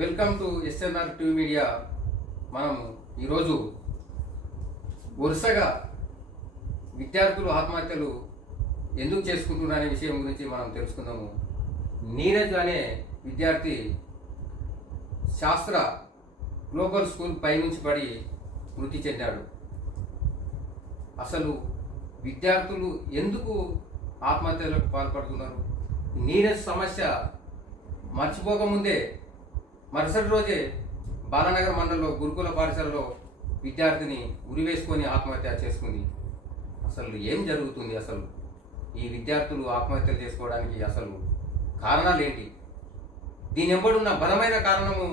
Welcome to SNR TV media. మనం ఈరోజు వరుసగా విద్యార్థులు ఆత్మహత్యలు ఎందుకు చేసుకుంటున్నారనే విషయం గురించి మనం తెలుసుకుందాము. నీరజ్ అనే విద్యార్థి శాస్త్ర గ్లోబల్ స్కూల్ పైనుంచి పడి మృతి చెందాడు. అసలు విద్యార్థులు ఎందుకు ఆత్మహత్యలకు పాల్పడుతున్నారు? నీరజ్ సమస్య మర్చిపోకముందే మరుసటి రోజే బాలానగర్ మండలంలో గురుకుల పాఠశాలలో విద్యార్థిని ఉరివేసుకొని ఆత్మహత్య చేసుకుంది. అసలు ఏం జరుగుతుంది? అసలు ఈ విద్యార్థులు ఆత్మహత్యలు చేసుకోవడానికి అసలు కారణాలు ఏంటి? దీని వెంబడున్న బలమైన కారణము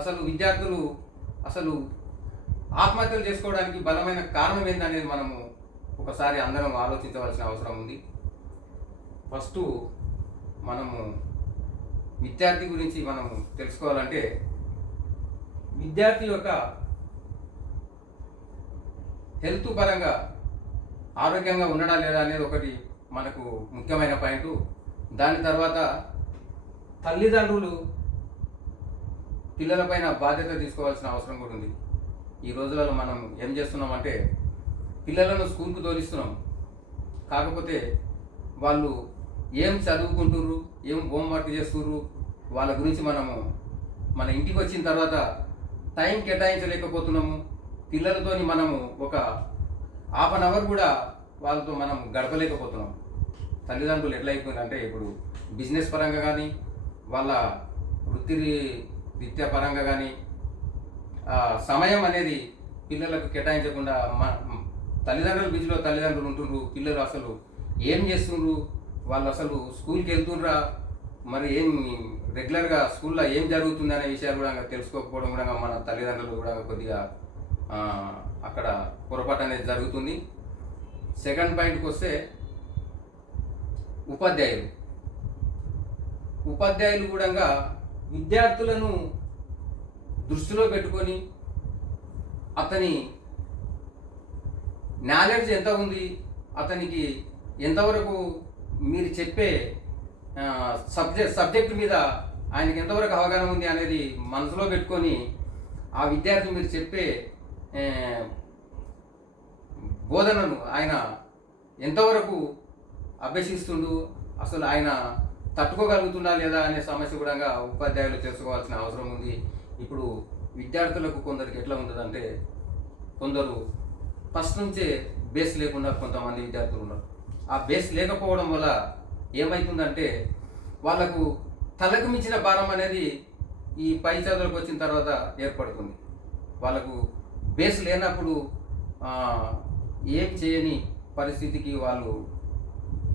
అసలు విద్యార్థులు అసలు ఆత్మహత్యలు చేసుకోవడానికి బలమైన కారణం ఏందనేది మనము ఒకసారి అందరం ఆలోచించవలసిన అవసరం ఉంది. ఫస్ట్ మనము విద్యార్థి గురించి మనము తెలుసుకోవాలంటే విద్యార్థి యొక్క హెల్త్ పరంగా ఆరోగ్యంగా ఉండడా లేదా అనేది ఒకటి మనకు ముఖ్యమైన పాయింట్. దాని తర్వాత తల్లిదండ్రులు పిల్లలపైన బాధ్యత తీసుకోవాల్సిన అవసరం కూడా ఉంది. ఈ రోజులలో మనం ఏం చేస్తున్నామంటే పిల్లలను స్కూల్కు తోలిస్తున్నాం, కాకపోతే వాళ్ళు ఏం చదువుకుంటుర్రు, ఏం హోంవర్క్ చేస్తుర్రు, వాళ్ళ గురించి మనము మన ఇంటికి వచ్చిన తర్వాత టైం కేటాయించలేకపోతున్నాము. పిల్లలతోని మనము ఒక హాఫ్ అన్ అవర్ కూడా వాళ్ళతో మనం గడపలేకపోతున్నాం. తల్లిదండ్రులు ఎట్లా అయిపోయిందంటే ఇప్పుడు బిజినెస్ పరంగా కానీ వాళ్ళ వృత్తి విద్యా పరంగా కానీ సమయం అనేది పిల్లలకు కేటాయించకుండా తల్లిదండ్రుల బిజీలో తల్లిదండ్రులు ఉంటున్నారు. పిల్లలు అసలు ఏం చేస్తుండ్రు, వాళ్ళు అసలు స్కూల్కి వెళ్తుండ్రా, మరి ఏం రెగ్యులర్గా స్కూల్లో ఏం జరుగుతుంది అనే విషయాలు కూడా తెలుసుకోకపోవడం కూడా మన తల్లిదండ్రులు కూడా కొద్దిగా అక్కడ పొరపాటు అనేది జరుగుతుంది. సెకండ్ పాయింట్కి వస్తే ఉపాధ్యాయులు కూడా విద్యార్థులను దృష్టిలో పెట్టుకొని అతని నాలెడ్జ్ ఎంత ఉంది, అతనికి ఎంతవరకు మీరు చెప్పే సబ్జెక్ట్ మీద ఆయనకి ఎంతవరకు అవగాహన ఉంది అనేది మనసులో పెట్టుకొని ఆ విద్యార్థి మీరు చెప్పే బోధనను ఆయన ఎంతవరకు అభ్యసిస్తుండు, అసలు ఆయన తట్టుకోగలుగుతుందా లేదా అనే సమస్య కూడా ఉపాధ్యాయులు తెలుసుకోవాల్సిన అవసరం ఉంది. ఇప్పుడు విద్యార్థులకు కొందరికి ఎట్లా ఉంటుందంటే కొందరు ఫస్ట్ నుంచే బేస్ లేకుండా కొంతమంది విద్యార్థులు ఉన్నారు. ఆ బేస్ లేకపోవడం వల్ల ఏమవుతుందంటే వాళ్ళకు తలకు మించిన భారం అనేది ఈ పై చదువులకు వచ్చిన తర్వాత ఏర్పడుతుంది. వాళ్ళకు బేస్ లేనప్పుడు ఏం చేయని పరిస్థితికి వాళ్ళు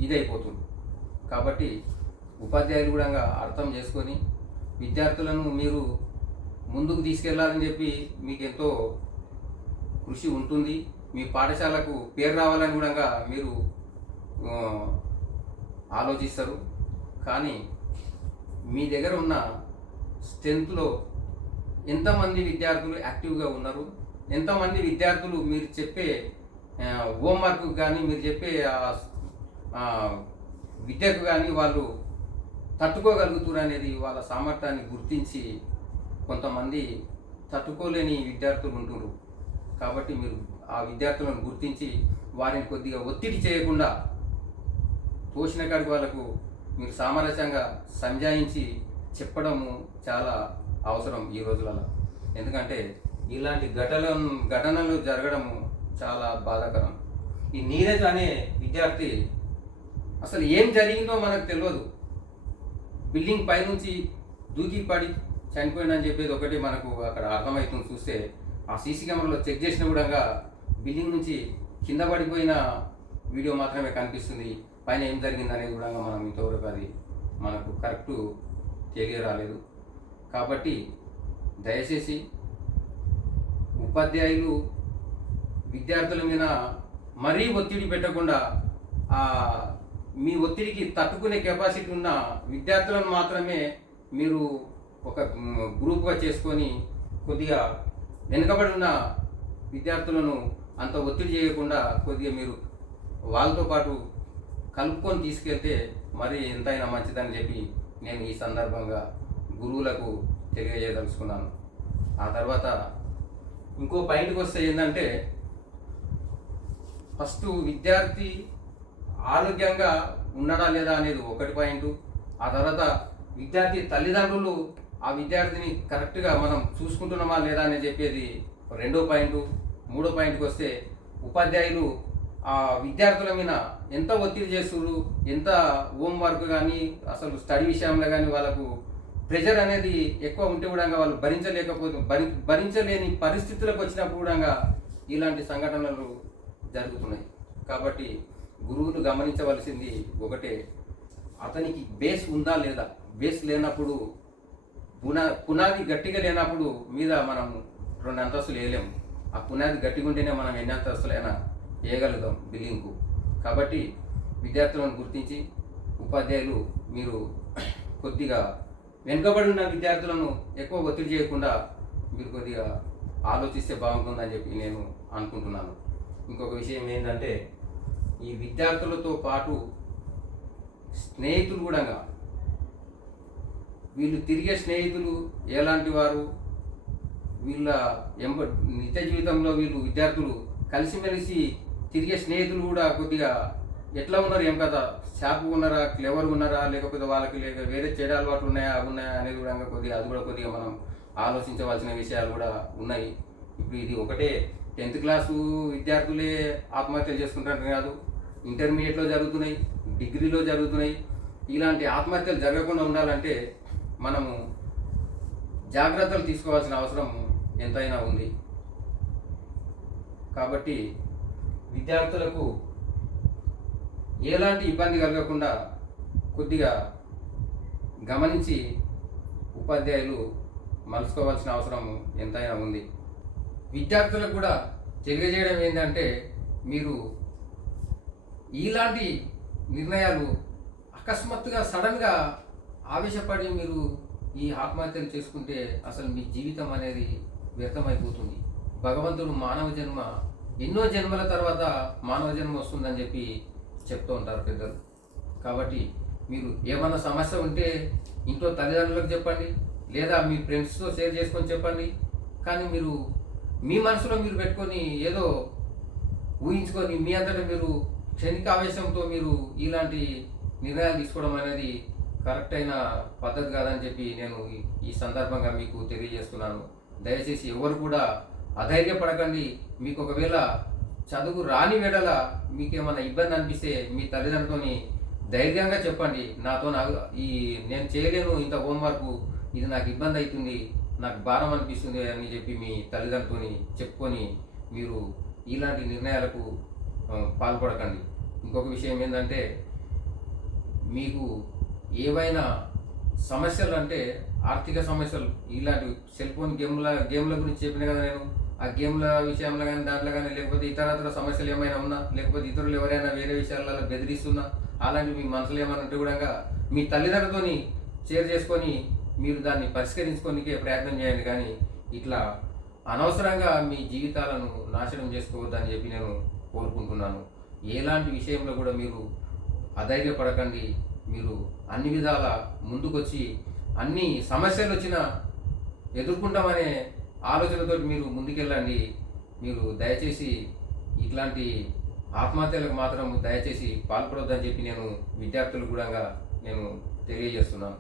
ఇదైపోతుంది. కాబట్టి ఉపాధ్యాయులు కూడా అర్థం చేసుకొని విద్యార్థులను మీరు ముందుకు తీసుకెళ్లాలని చెప్పి మీకు ఎంతో కృషి ఉంటుంది. మీ పాఠశాలకు పేరు రావాలని కూడా మీరు ఆలోచిస్తారు. కానీ మీ దగ్గర ఉన్న స్ట్రెంత్లో ఎంతమంది విద్యార్థులు యాక్టివ్గా ఉన్నారు, ఎంతమంది విద్యార్థులు మీరు చెప్పే హోంవర్క్ కానీ మీరు చెప్పే విద్యకు కానీ వాళ్ళు తట్టుకోగలుగుతారు అనేది వాళ్ళ సామర్థ్యాన్ని గుర్తించి కొంతమంది తట్టుకోలేని విద్యార్థులు ఉంటున్నారు. కాబట్టి మీరు ఆ విద్యార్థులను గుర్తించి వారిని కొద్దిగా ఒత్తిడి చేయకుండా తోచిన కాడికి వాళ్ళకు మీరు సామరస్యంగా సంజాయించి చెప్పడము చాలా అవసరం ఈ రోజులలో. ఎందుకంటే ఇలాంటి ఘటనలు జరగడము చాలా బాధాకరం. ఈ నీరజ్ అనే విద్యార్థి అసలు ఏం జరిగిందో మనకు తెలియదు. బిల్డింగ్ పైనుంచి దూకి పడి చనిపోయిందని చెప్పేది ఒకటి మనకు అక్కడ అర్థమవుతుంది. చూస్తే ఆ సీసీ కెమెరాలో చెక్ చేసిన కూడా బిల్డింగ్ నుంచి కింద పడిపోయిన వీడియో మాత్రమే కనిపిస్తుంది. పైన ఏం జరిగింది అనేది కూడా మనం ఇంతవరకు అది మనకు కరెక్ట్ తెలియరాలేదు. కాబట్టి దయచేసి ఉపాధ్యాయులు విద్యార్థుల మీద మరీ ఒత్తిడి పెట్టకుండా మీ ఒత్తిడికి తట్టుకునే కెపాసిటీ ఉన్న విద్యార్థులను మాత్రమే మీరు ఒక గ్రూప్గా చేసుకొని కొద్దిగా వెనుకబడి ఉన్న విద్యార్థులను అంత ఒత్తిడి చేయకుండా కొద్దిగా మీరు వాళ్ళతో పాటు కలుపుకొని తీసుకెళ్తే మరి ఎంతైనా మంచిదని చెప్పి నేను ఈ సందర్భంగా గురువులకు తెలియజేయదలుచుకున్నాను. ఆ తర్వాత ఇంకో పాయింట్కి వస్తే ఏంటంటే, ఫస్ట్ విద్యార్థి ఆరోగ్యంగా ఉన్నాడా లేదా అనేది ఒకటి పాయింట్. ఆ తర్వాత విద్యార్థి తల్లిదండ్రులు ఆ విద్యార్థిని కరెక్ట్గా మనం చూసుకుంటున్నామా లేదా అని చెప్పేది రెండో పాయింట్. మూడో పాయింట్కి వస్తే ఉపాధ్యాయులు ఆ విద్యార్థుల మీద ఎంత ఒత్తిడి చేస్తున్నారు, ఎంత హోంవర్క్ కానీ అసలు స్టడీ విషయంలో కానీ వాళ్ళకు ప్రెషర్ అనేది ఎక్కువ ఉంటే కూడా వాళ్ళు భరించలేని పరిస్థితులకు వచ్చినప్పుడు కూడా ఇలాంటి సంఘటనలు జరుగుతున్నాయి. కాబట్టి గురువులు గమనించవలసింది ఒకటే, అతనికి బేస్ ఉందా లేదా. బేస్ లేనప్పుడు పునాది గట్టిగా లేనప్పుడు మీద మనం 2 అంతస్తులు వేయలేము. ఆ పునాది గట్టిగా ఉంటేనే మనం ఎన్ని అంతస్తులైనా వేయగలుగుతాం బిల్డింగ్కు. కాబట్టి విద్యార్థులను గుర్తించి ఉపాధ్యాయులు మీరు కొద్దిగా వెనుకబడి ఉన్న విద్యార్థులను ఎక్కువ ఒత్తిడి చేయకుండా మీరు కొద్దిగా ఆలోచిస్తే బాగుంటుందని చెప్పి నేను అనుకుంటున్నాను. ఇంకొక విషయం ఏంటంటే, ఈ విద్యార్థులతో పాటు స్నేహితులు కూడా, వీళ్ళు తిరిగే స్నేహితులు ఎలాంటి వారు, వీళ్ళ నిత్య జీవితంలో వీళ్ళు విద్యార్థులు కలిసిమెలిసి తిరిగే స్నేహితులు కూడా కొద్దిగా ఎట్లా ఉన్నారు, ఏం కదా, షార్ప్గా ఉన్నారా, క్లెవర్గా ఉన్నారా, లేకపోతే వాళ్ళకి వేరే చెడు అలవాట్లు ఉన్నాయా అనేది కూడా అది కూడా కొద్దిగా మనం ఆలోచించవలసిన విషయాలు కూడా ఉన్నాయి. ఇప్పుడు ఇది ఒకటే 10th క్లాసు విద్యార్థులే ఆత్మహత్యలు చేసుకుంటారు కాదు, ఇంటర్మీడియట్లో జరుగుతున్నాయి, డిగ్రీలో జరుగుతున్నాయి. ఇలాంటి ఆత్మహత్యలు జరగకుండా ఉండాలంటే మనము జాగ్రత్తలు తీసుకోవాల్సిన అవసరం ఎంతైనా ఉంది. కాబట్టి విద్యార్థులకు ఎలాంటి ఇబ్బంది కలగకుండా కొద్దిగా గమనించి ఉపాధ్యాయులు మలుచుకోవాల్సిన అవసరం ఎంతైనా ఉంది. విద్యార్థులకు కూడా తెలియజేయడం ఏంటంటే, మీరు ఇలాంటి నిర్ణయాలు అకస్మాత్తుగా సడన్గా ఆవేశపడి మీరు ఈ ఆత్మహత్యలు చేసుకుంటే అసలు మీ జీవితం అనేది వ్యర్థమైపోతుంది. భగవంతుడు ఎన్నో జన్మల తర్వాత మానవ జన్మ వస్తుందని చెప్పి చెప్తూ ఉంటారు పెద్దలు. కాబట్టి మీరు ఏమన్నా సమస్య ఉంటే ఇంట్లో తల్లిదండ్రులకు చెప్పండి, లేదా మీ ఫ్రెండ్స్తో షేర్ చేసుకొని చెప్పండి. కానీ మీరు మీ మనసులో మీరు పెట్టుకొని ఏదో ఊహించుకొని మీ అంతటా మీరు క్షణిక ఆవేశంతో మీరు ఇలాంటి నిర్ణయాలు తీసుకోవడం అనేది కరెక్ట్ అయిన పద్ధతి కాదని చెప్పి నేను ఈ సందర్భంగా మీకు తెలియజేస్తున్నాను. దయచేసి ఎవరు కూడా అధైర్యపడకండి. మీకు ఒకవేళ చదువు రాని వేళ మీకేమైనా ఇబ్బంది అనిపిస్తే మీ తల్లిదండ్రులతోని ధైర్యంగా చెప్పండి, నేను చేయలేను ఇంత హోంవర్క్, ఇది నాకు ఇబ్బంది అవుతుంది, నాకు భారం అనిపిస్తుంది అని చెప్పి మీ తల్లిదండ్రులతోని చెప్పుకొని మీరు ఇలాంటి నిర్ణయాలకు పాల్పడకండి. ఇంకొక విషయం ఏంటంటే, మీకు ఏవైనా సమస్యలు అంటే ఆర్థిక సమస్యలు, ఇలాంటి సెల్ ఫోన్ గేమ్ల గురించి చెప్పిన కదా నేను, ఆ గేమ్ల విషయంలో కానీ దాంట్లో కానీ, లేకపోతే ఇతరత్ర సమస్యలు ఏమైనా ఉన్నా, లేకపోతే ఇతరులు ఎవరైనా వేరే విషయాలలో బెదిరిస్తున్నా, అలాంటి మీ మనసులో ఏమైనా ఉంటే కూడా మీ తల్లిదండ్రులతోని షేర్ చేసుకొని మీరు దాన్ని పరిష్కరించుకోనికే ప్రయత్నం చేయండి. కానీ ఇట్లా అనవసరంగా మీ జీవితాలను నాశనం చేసుకోవద్దని చెప్పి నేను కోరుకుంటున్నాను. ఎలాంటి విషయంలో కూడా మీరు అధైర్యపడకండి. మీరు అన్ని విధాల ముందుకొచ్చి అన్ని సమస్యలు వచ్చినా ఎదుర్కొంటామనే ఆలోచనతో మీరు ముందుకెళ్ళండి. మీరు దయచేసి ఇట్లాంటి ఆత్మహత్యలకు మాత్రం దయచేసి పాల్పడొద్దని చెప్పి నేను విద్యార్థులకు కూడా నేను తెలియజేస్తున్నాను.